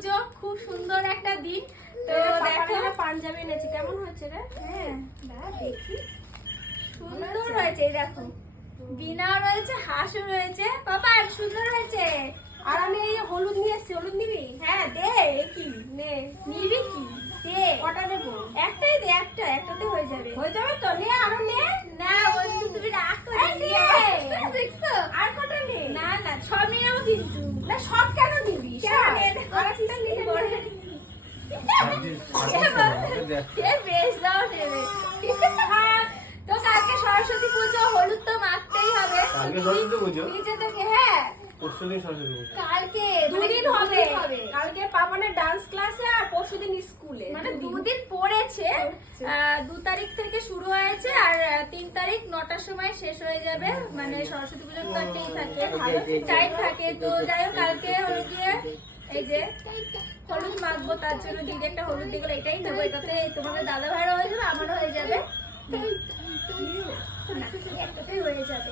পুজো, খুব সুন্দর একটা দিন। তো দেখো পাঞ্জাবি এনেছি, কেমন হয়েছে রে? হ্যাঁ দেখি সুন্দর হয়েছে। এই দেখো বিনাও রয়েছে, হাঁসও রয়েছে। বাবা সুন্দর হয়েছে। আর আমি এই হলুদ নিয়ে এসেছি, হলুদ নিবি? হ্যাঁ দে। কি নে। নিবি কি? দে। কটা নেবো? একটাই দে, একটাতে হয়ে যাবে। হয়ে যাবে তো? নে আরো নে। না বন্ধু তুমি রাগ করে এই নে। দেখছো? আর কটা নে? না না সব নিয়ে যাবো কিন্তু। না সব কেন নিবি? কেন নে? আরেকটা নিলে বড় নে। বেশ দাও নেবে। তো কালকে সরস্বতী পুজো, হলুদ তো মাখতেই হবে। কালকে সরস্বতী পুজো? নিচে থেকে হ্যাঁ পরশুদিন সরস্বতী পুজো। কালকে দুদিন মানে হবে। কালকে পাবনের ডান্স ক্লাসে আর পরশুদিন স্কুলে। মানে দুদিন পড়েছে। 2 তারিখ থেকে শুরু হয়েছে আর 3 তারিখ 9টার সময় শেষ হয়ে যাবে। মানে সরস্বতী পুজোর তো একটাই থাকে, টাইম থাকে। তো যাই হোক কালকে হলো গিয়ে এই যে হলুদ মাখবো, তার জন্য দিদি একটা হলুদ দিয়ে গেলো, এটাই নেবো। এটাতে তোমাদের দাদা ভাইয়েরও হয়ে যাবে, আমারও হয়ে যাবে। না, একটাতেই হয়ে যাবে।